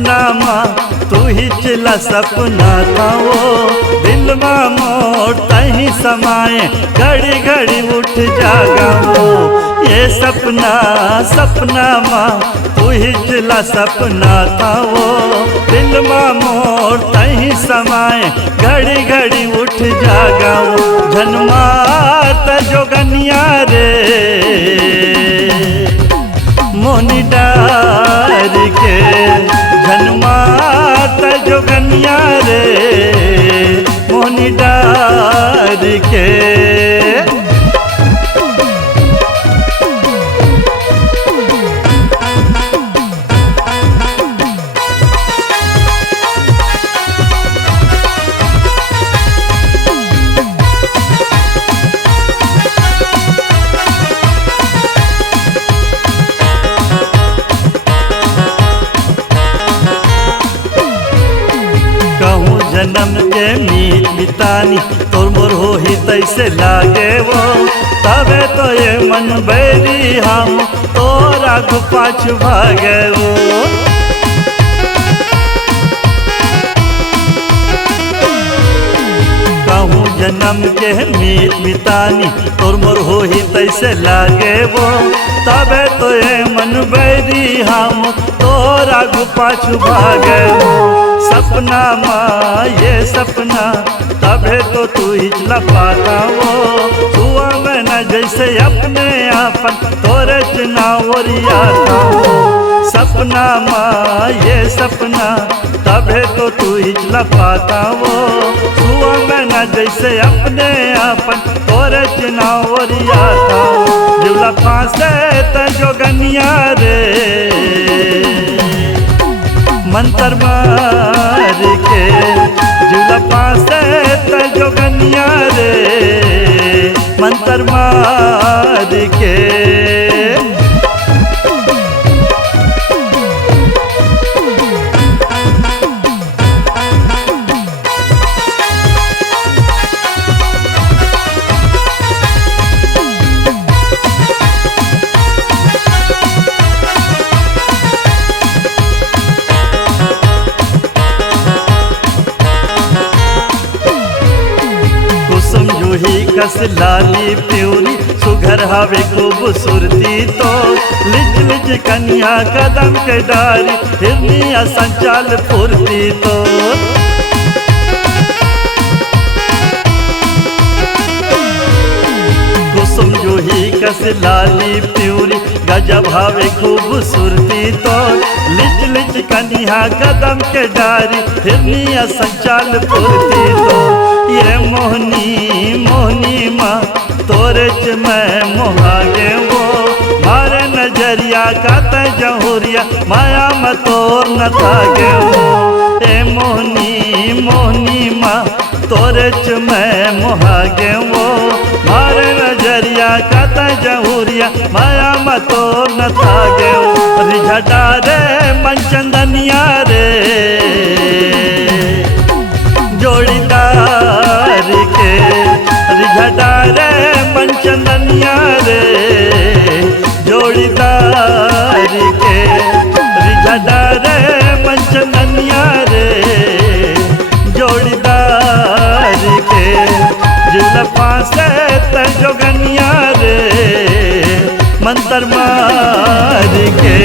सपना माँ तू ही चिला सपना था वो दिलवा मोर तही समाए घड़ी घड़ी उठ जागा वो ये सपना सपना माँ तू ही चिला सपना था वो दिलवा मोर तही समाए घड़ी घड़ी उठ जागा वो जनमात जोगनिया रे मोनी डार के जनमात जोगनिया रे मोनी डार के जन्म के मीत बितानी तोर मोर हो ही तैसे लागे वो तबे तो ये मन बैरी हम तोरा को पाछ भागे वो कहूँ जन्म के मीत बितानी तोर मोर हो ही तैसे लागे वो तबे तो ये मन बैरी हम तोरा को पाछ भागे वो सपना माँ ये सपना तबे तो तू ही लपाता वो हुआ मैं न जैसे अपने आपन तोरे चनावरिया था वो सपना माँ ये सपना तबे तो तू ही लपाता वो हुआ मैं न जैसे अपने आपन तोरे चनावरिया था वो जुला फांसे त जोगनिया रे मंतर मार के जुला पासे त जोगनिया रे मंतर मार के कस लाली प्यूरी सुघर हवे खूबसूरती तो लिज लिज कन्या कदम के डारी हिरनिया संचाल फुरती तो कुसुम जूही कस लाली प्यूरी गजब हवे खूबसूरती तो लिज लिज कन्या कदम के डारी हिरनिया संचाल फुरती तो ये मोहनी मोहनी माँ तोरे च मैं मोहागे वो मारे नजरिया का त जहुरिया माया में तोर न थागे वो ए मोहनी मोहनी माँ तोरे च मैं मोहागे वो मारे नजरिया का त जहुरिया माया में तोर न थागे वो रिझा रे मनचंदनिया रे जोड़ीदार के रिझा रे मनचंदनिया रे जोड़ीदार के रिझा रे मनचंदनिया रे जोड़ीदार के जुला फांसे त जोगनिया रे मंतर मार के